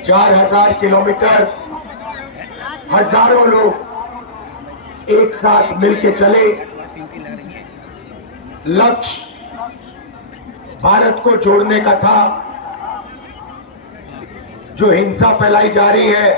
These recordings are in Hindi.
4,000 किलोमीटर हजारों लोग एक साथ मिलके चले। लक्ष्य भारत को जोड़ने का था। जो हिंसा फैलाई जा रही है,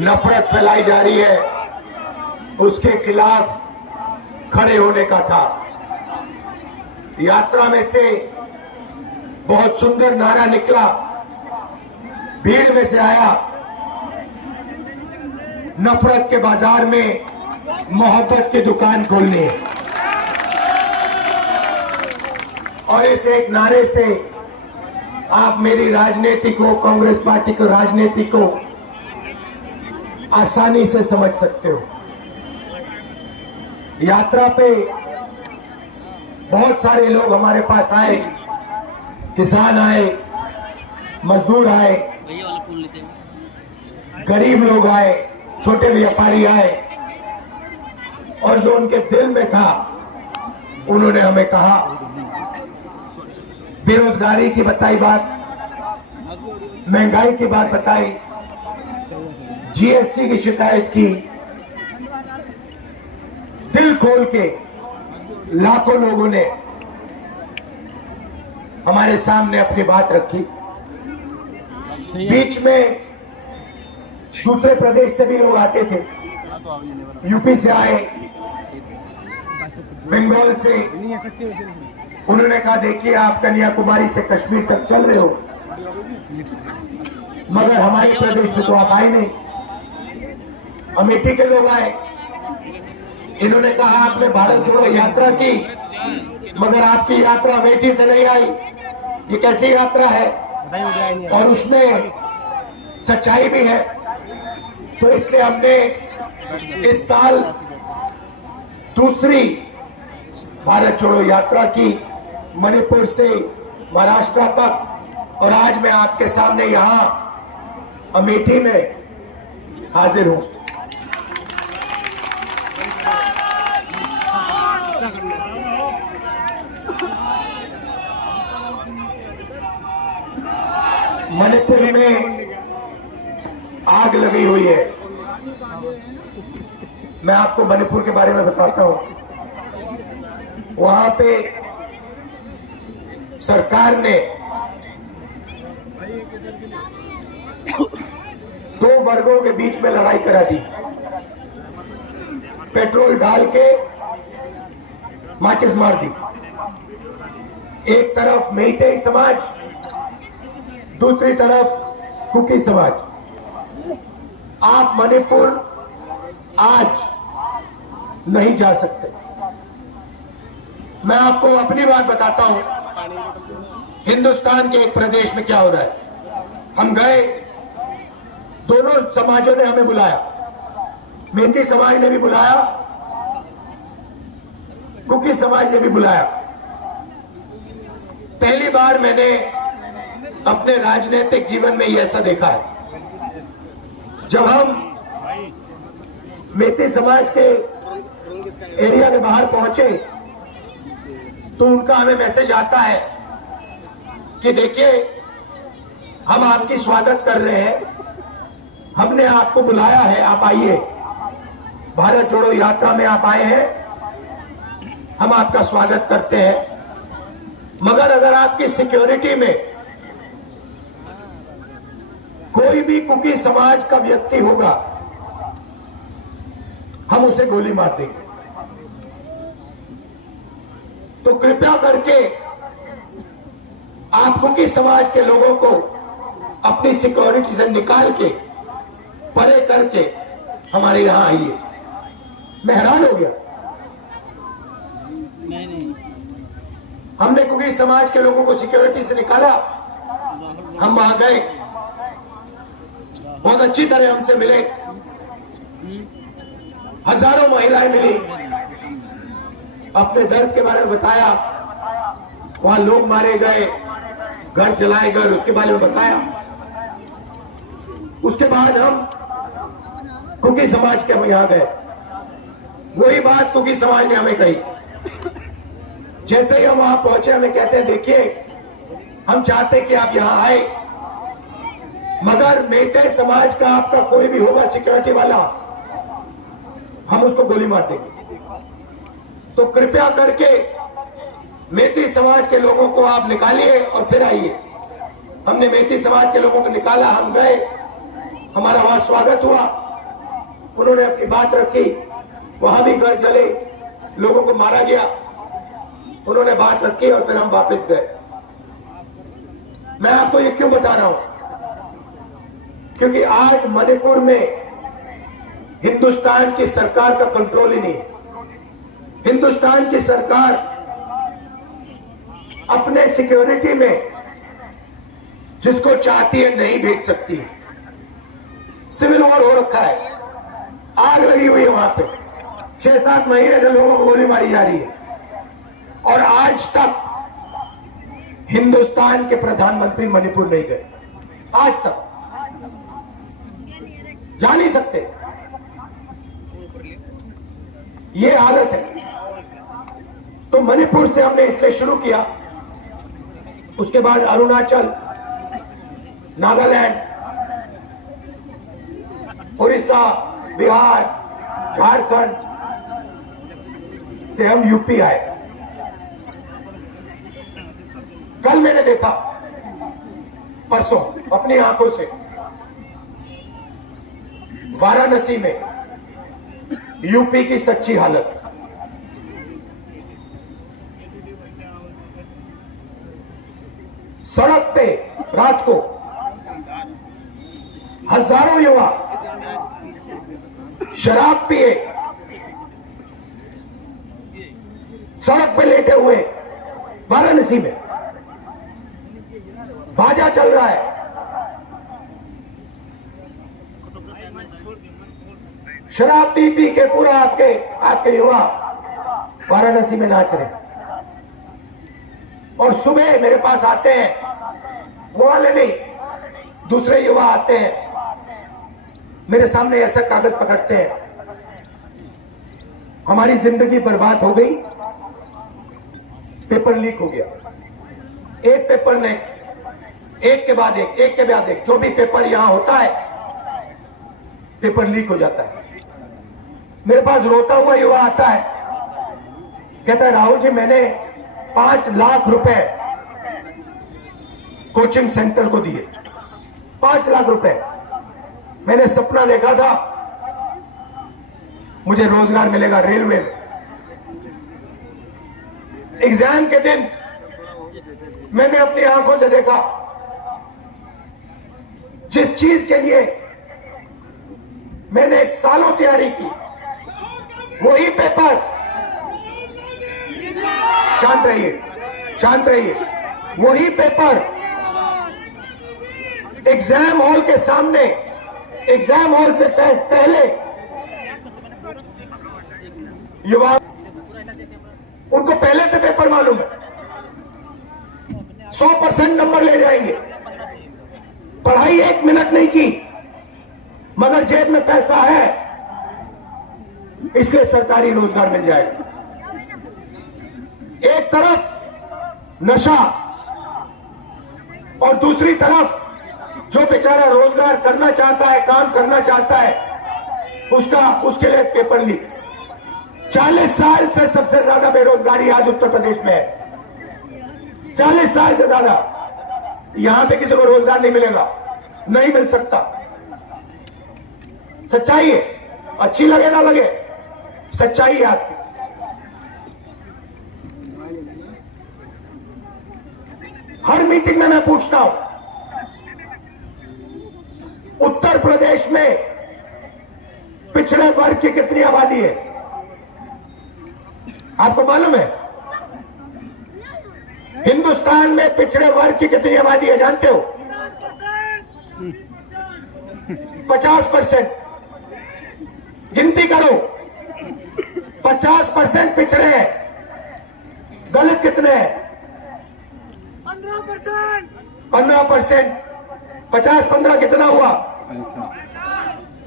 नफरत फैलाई जा रही है, उसके खिलाफ खड़े होने का था। यात्रा में से बहुत सुंदर नारा निकला, भीड़ में से आया, नफरत के बाजार में मोहब्बत की दुकान खोलनी है। और इस एक नारे से आप मेरी राजनीति को, कांग्रेस पार्टी की राजनीति को आसानी से समझ सकते हो। यात्रा पे बहुत सारे लोग हमारे पास आए, किसान आए, मजदूर आए, गरीब लोग आए, छोटे व्यापारी आए, और जो उनके दिल में था उन्होंने हमें कहा, बेरोजगारी की बताई बात, महंगाई की बात बताई, जीएसटी की शिकायत की। दिल खोल के लाखों लोगों ने हमारे सामने अपनी बात रखी। बीच में दूसरे प्रदेश से भी लोग आते थे, यूपी से आए, बंगाल से। उन्होंने कहा, देखिए आप कन्याकुमारी से कश्मीर तक चल रहे हो, मगर हमारे प्रदेश में तो आप आए नहीं। अमेठी के लोग आए, इन्होंने कहा आपने भारत जोड़ो यात्रा की, मगर आपकी यात्रा अमेठी से नहीं आई, ये कैसी यात्रा है? और उसमें सच्चाई भी है। तो इसलिए हमने इस साल दूसरी भारत जोड़ो यात्रा की, मणिपुर से महाराष्ट्र तक, और आज मैं आपके सामने यहां अमेठी में हाजिर हूं। मणिपुर में आग लगी हुई है। मैं आपको मणिपुर के बारे में बताता हूं। वहां पे सरकार ने दो वर्गों के बीच में लड़ाई करा दी। पेट्रोल डाल के माचिस मार दी। एक तरफ मेइतेई समाज, दूसरी तरफ कुकी समाज। आप मणिपुर आज नहीं जा सकते। मैं आपको अपनी बात बताता हूं, हिंदुस्तान के एक प्रदेश में क्या हो रहा है। हम गए, दोनों समाजों ने हमें बुलाया, मेइतेई समाज ने भी बुलाया, कुकी समाज ने भी बुलाया। पहली बार मैंने अपने राजनीतिक जीवन में ये ऐसा देखा है। जब हम मेइतेई समाज के एरिया के बाहर पहुंचे तो उनका हमें मैसेज आता है कि देखिए, हम आपकी स्वागत कर रहे हैं, हमने आपको बुलाया है, आप आइए, भारत जोड़ो यात्रा में आप आए हैं, हम आपका स्वागत करते हैं, मगर अगर आपकी सिक्योरिटी में कोई भी कुकी समाज का व्यक्ति होगा, हम उसे गोली मार देंगे। तो कृपया करके आप कुकी समाज के लोगों को अपनी सिक्योरिटी से निकाल के, परे करके हमारे यहां आइए। मैं हैरान हो गया। हमने कुकी समाज के लोगों को सिक्योरिटी से निकाला, हम वहां गए, बहुत अच्छी तरह हमसे मिले, हजारों महिलाएं मिली, अपने दर्द के बारे में बताया, वहां लोग मारे गए, घर जलाए गए, उसके बारे में बताया। उसके बाद हम कुकी समाज के हम यहां गए, वही बात कुकी समाज ने हमें कही। जैसे ही हम वहां पहुंचे, हमें कहते हैं, देखिए, हम चाहते कि आप यहां आए, मगर मेते समाज का आपका कोई भी होगा सिक्योरिटी वाला, हम उसको गोली मार देंगे। तो कृपया करके मेती समाज के लोगों को आप निकालिए और फिर आइए। हमने मेती समाज के लोगों को निकाला, हम गए, हमारा वहां स्वागत हुआ, उन्होंने अपनी बात रखी, वहां भी घर जले, लोगों को मारा गया, उन्होंने बात रखी और फिर हम वापस गए। मैं आपको ये क्यों बता रहा हूं? क्योंकि आज मणिपुर में हिंदुस्तान की सरकार का कंट्रोल ही नहीं है। हिंदुस्तान की सरकार अपने सिक्योरिटी में जिसको चाहती है नहीं भेज सकती है। सिविल वॉर हो रखा है, आग लगी हुई है वहां पे, 6-7 महीने से लोगों को गोली मारी जा रही है और आज तक हिंदुस्तान के प्रधानमंत्री मणिपुर नहीं गए। आज तक जा नहीं सकते, ये हालत है। तो मणिपुर से हमने इसलिए शुरू किया, उसके बाद अरुणाचल, नागालैंड, उड़ीसा, बिहार, झारखंड से हम यूपी आए। कल मैंने देखा, परसों अपनी आंखों से वाराणसी में यूपी की सच्ची हालत। सड़क पे रात को हजारों युवा शराब पिए सड़क पे लेटे हुए, वाराणसी में बाजा चल रहा है, शराब पी पी के पूरा आपके युवा वाराणसी में नाच रहे। और सुबह मेरे पास आते हैं, वो वाले नहीं, दूसरे युवा आते हैं, मेरे सामने ऐसा कागज पकड़ते हैं, हमारी जिंदगी बर्बाद हो गई, पेपर लीक हो गया। एक पेपर ने एक के बाद एक, जो भी पेपर यहां होता है पेपर लीक हो जाता है। मेरे पास रोता हुआ युवा आता है, कहता है राहुल जी मैंने 5 लाख रुपए कोचिंग सेंटर को दिए, 5 लाख रुपए। मैंने सपना देखा था मुझे रोजगार मिलेगा रेलवे में। एग्जाम के दिन मैंने अपनी आंखों से देखा, जिस चीज के लिए मैंने सालों तैयारी की, वही पेपर, शांत रहिए, वही पेपर एग्जाम हॉल के सामने, एग्जाम हॉल से पहले युवा, उनको पहले से पेपर मालूम है, 100% नंबर ले जाएंगे। पढ़ाई 1 मिनट नहीं की, मगर जेब में पैसा है, इसलिए सरकारी रोजगार मिल जाएगा। एक तरफ नशा और दूसरी तरफ जो बेचारा रोजगार करना चाहता है, काम करना चाहता है, उसके लिए पेपर लीक। 40 साल से सबसे ज्यादा बेरोजगारी आज उत्तर प्रदेश में है, 40 साल से ज्यादा। यहां पे किसी को रोजगार नहीं मिलेगा, नहीं मिल सकता। सच्चाई है, अच्छी लगे ना लगे, सच्चाई है आपकी। हर मीटिंग में मैं पूछता हूं, उत्तर प्रदेश में पिछड़े वर्ग की कितनी आबादी है? आपको मालूम है? हिंदुस्तान में पिछड़े वर्ग की कितनी आबादी है जानते हो? 50%। गिनती करो, 50% पिछड़े हैं। दलित कितने हैं? 15%। 50-15 कितना हुआ?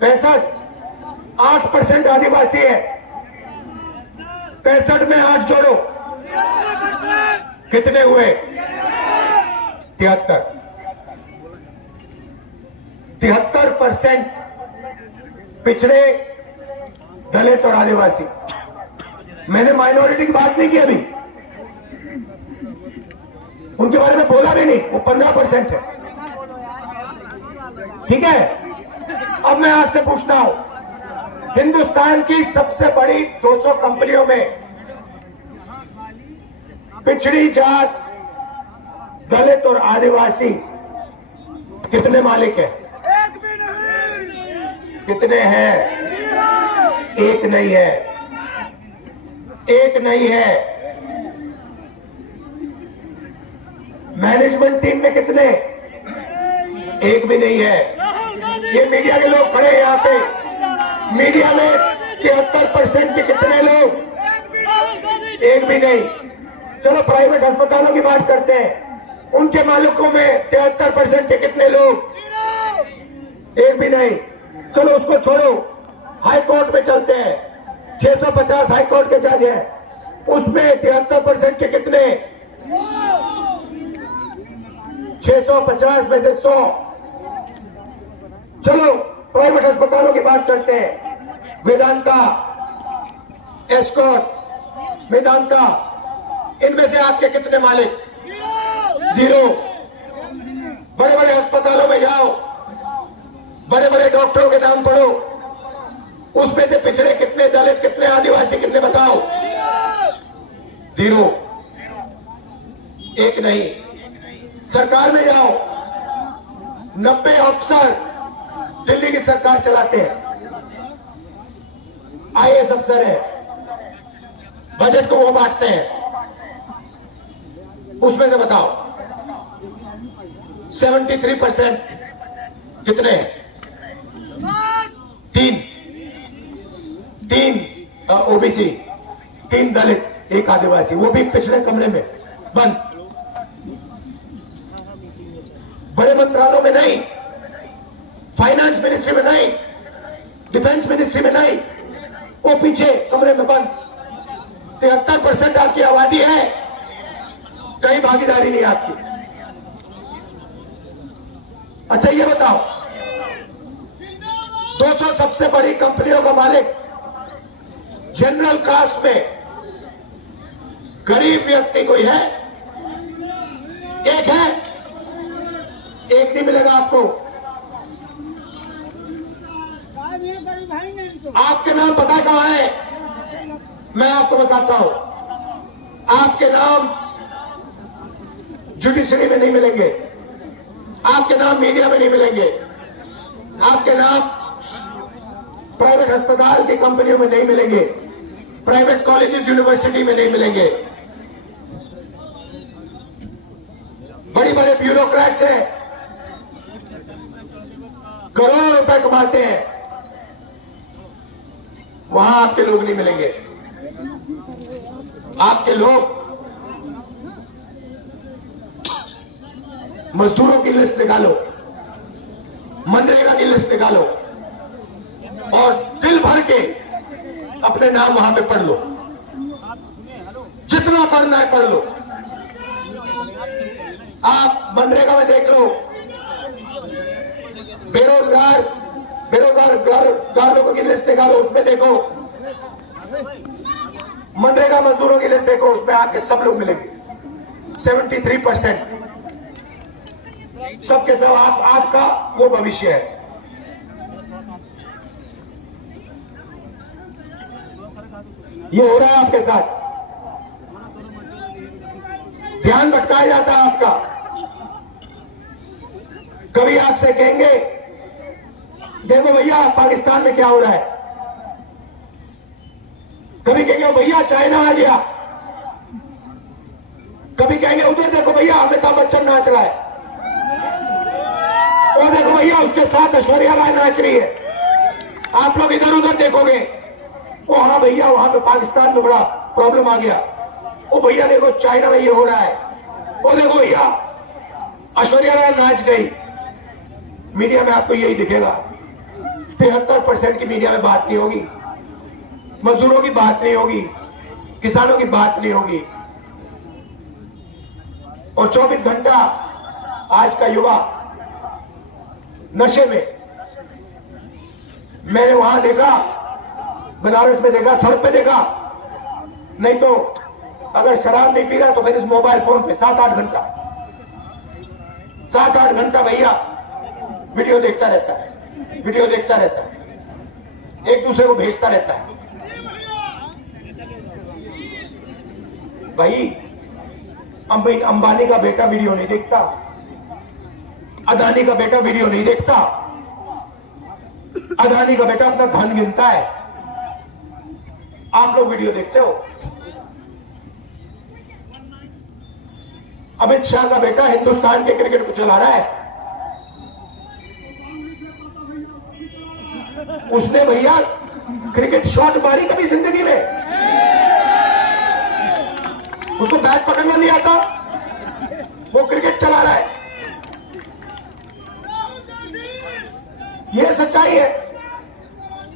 65। 8% आदिवासी है। 65 में 8 जोड़ो, कितने हुए? 73। 73% पिछड़े, दलित और आदिवासी। मैंने माइनॉरिटी की बात नहीं की अभी, उनके बारे में बोला भी नहीं, वो 15% है। ठीक है, अब मैं आपसे पूछता हूं, हिंदुस्तान की सबसे बड़ी 200 कंपनियों में पिछड़ी जात, दलित और आदिवासी कितने मालिक हैं? एक भी नहीं। कितने हैं? एक नहीं है, एक नहीं है। मैनेजमेंट टीम में कितने? एक भी नहीं है। ये मीडिया के लोग खड़े हैं यहाँ पे, मीडिया में 73% के कितने लोग? एक भी नहीं। चलो प्राइवेट अस्पतालों की बात करते हैं, उनके मालिकों में 73% के कितने लोग? एक भी नहीं। चलो उसको छोड़ो, हाई कोर्ट में चलते हैं, 650 हाई कोर्ट के जज हैं, उसमें 73% के कितने? 650 में से 100। चलो प्राइवेट अस्पतालों की बात करते हैं, वेदांता, एस्कॉर्ट, वेदांता, इनमें से आपके कितने मालिक? जीरो। बड़े बड़े अस्पतालों में जाओ, बड़े बड़े डॉक्टरों के नाम पढ़ो, उसमें से पिछड़े कितने, दलित कितने, आदिवासी कितने, बताओ? जीरो, एक नहीं। सरकार में जाओ, 90 अफसर दिल्ली की सरकार चलाते हैं, आईएएस अफसर है, बजट को वो बांटते हैं, उसमें से बताओ 73% कितने? तीन ओबीसी, 3 दलित, 1 आदिवासी, वो भी पिछले कमरे में बंद। बड़े मंत्रालयों में नहीं, फाइनेंस मिनिस्ट्री में नहीं, डिफेंस मिनिस्ट्री में नहीं, वो पीछे कमरे में बंद। 73% आपकी आबादी है, कहीं भागीदारी नहीं आपकी। अच्छा ये बताओ, 200 सबसे बड़ी कंपनियों का मालिक जनरल कास्ट में गरीब व्यक्ति कोई है? एक है? एक नहीं मिलेगा आपको। आपके नाम पता कहां है? मैं आपको बताता हूं, आपके नाम जुडिशरी में नहीं मिलेंगे, आपके नाम मीडिया में नहीं मिलेंगे, आपके नाम प्राइवेट अस्पताल की कंपनियों में नहीं मिलेंगे, प्राइवेट कॉलेजेस यूनिवर्सिटी में नहीं मिलेंगे। बड़ी बड़े ब्यूरोक्रेट्स हैं, करोड़ों रुपए कमाते हैं, वहां आपके लोग नहीं मिलेंगे। आपके लोग मजदूरों की लिस्ट निकालो, मनरेगा की लिस्ट निकालो और दिल भर के अपने नाम वहां पे पढ़ लो, जितना पढ़ना है पढ़ लो। आप मनरेगा में देख लो, बेरोजगार लोगों की लिस्ट निकालो, उसमें देखो, मनरेगा मजदूरों की लिस्ट देखो, उसमें आपके सब लोग मिलेंगे। 73% सबके सब आपका वो भविष्य है। ये हो रहा है आपके साथ, ध्यान भटकाया जाता है आपका। कभी आपसे कहेंगे देखो भैया पाकिस्तान में क्या हो रहा है, कभी कहेंगे भैया चाइना आ गया, कभी कहेंगे उधर देखो भैया अमिताभ बच्चन नाच रहा है, और देखो भैया उसके साथ ऐश्वर्या राय नाच रही है। आप लोग इधर उधर देखोगे, ओ हाँ भैया वहां पे पाकिस्तान में बड़ा प्रॉब्लम आ गया, ओ भैया देखो चाइना में ये हो रहा है, ओ देखो भैया ऐश्वर्या राय नाच गई। मीडिया में आपको यही दिखेगा। 73% की मीडिया में बात नहीं होगी, मजदूरों की बात नहीं होगी, किसानों की बात नहीं होगी। और 24 घंटा आज का युवा नशे में। मैंने वहां देखा, बनारस में देखा, सड़क पे देखा। नहीं तो अगर शराब नहीं पी रहा तो फिर इस मोबाइल फोन पे 7-8 घंटा 7-8 घंटा भैया वीडियो देखता रहता है, वीडियो देखता रहता है, एक दूसरे को भेजता रहता है। भाई अंबानी का बेटा वीडियो नहीं देखता, अदानी का बेटा वीडियो नहीं देखता। अदानी का बेटा अपना धन गिनता है, आप लोग वीडियो देखते हो। अमित शाह का बेटा हिंदुस्तान के क्रिकेट को चला रहा है, उसने भैया क्रिकेट शॉट मारी कभी जिंदगी में? उसको बैट पकड़ना नहीं आता, वो क्रिकेट चला रहा है। यह सच्चाई है।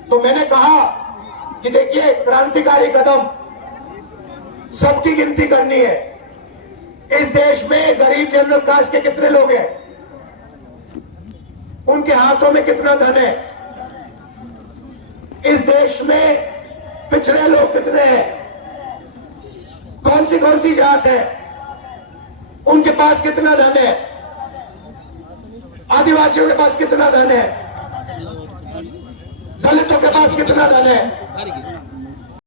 तो मैंने कहा कि देखिए, क्रांतिकारी कदम सबकी गिनती करनी है। इस देश में गरीब जनरल कास्ट के कितने लोग हैं, उनके हाथों में कितना धन है। इस देश में पिछड़े लोग कितने हैं, कौन सी जात है, उनके पास कितना धन है, आदिवासियों के पास कितना धन है, दलितों के पास कितना धन है।